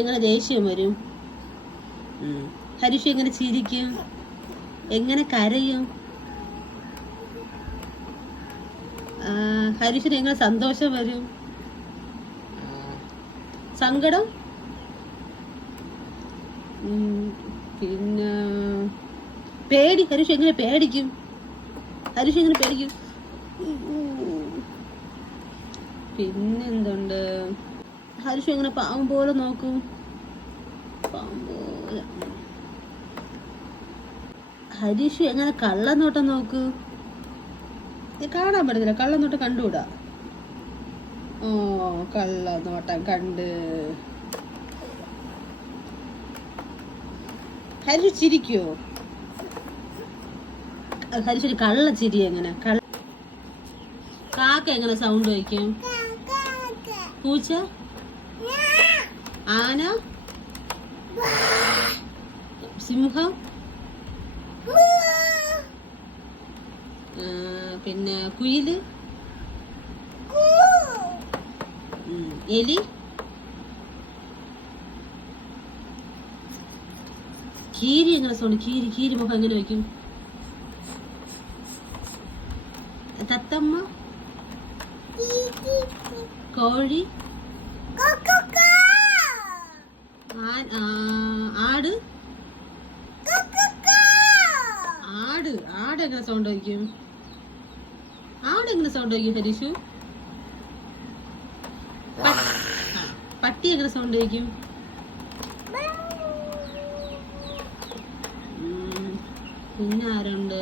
എങ്ങനെ ദേഷ്യം വരും? ഹരിഷ് എങ്ങനെ ചിരിക്കും? എങ്ങനെ കരയും? ഹരീഷിന് എങ്ങനെ സന്തോഷം വരും? സങ്കടം? പിന്നെ പേടി. ഹരീഷ് എങ്ങനെ പേടിക്കും? ഹരീഷ് എങ്ങനെ പേടിക്കും? പിന്നെന്തുണ്ട് ഹരീഷ് എങ്ങനെ പാവം പോലെ നോക്കൂ? പാവം പോലെ. ഹരീഷ് എങ്ങനെ കള്ളനോട്ടം നോക്കൂ? കാണാൻ പറ്റത്തില്ല. കള്ളനോട്ടം കണ്ടുകൂടാ? ഓ കള്ളനോട്ടം കണ്ട്. ഹരീഷ് ചിരിക്കോ? ഹരീഷ് ഒരു കള്ള ചിരി എങ്ങനെ? കള്ള കാക്ക എങ്ങനെ സൗണ്ട് വയ്ക്കും? പൂച്ച? ആന. സിംഹം. പിന്നെ കുയിൽ എലി. കീരി എങ്ങനെ സൗണ്ട്? കീരി കീരി മുഖം എങ്ങനെ വയ്ക്കും? തത്തമ്മ. കോഴി. ആട്? ആട്. ആട് എങ്ങനെ സൗണ്ട് വയ്ക്കും? ആട് എങ്ങനെ സൗണ്ട് വയ്ക്കും ഹരീഷു? പട്ടി എങ്ങനെ സൗണ്ട് വയ്ക്കും? പിന്നെ ആരുണ്ട്?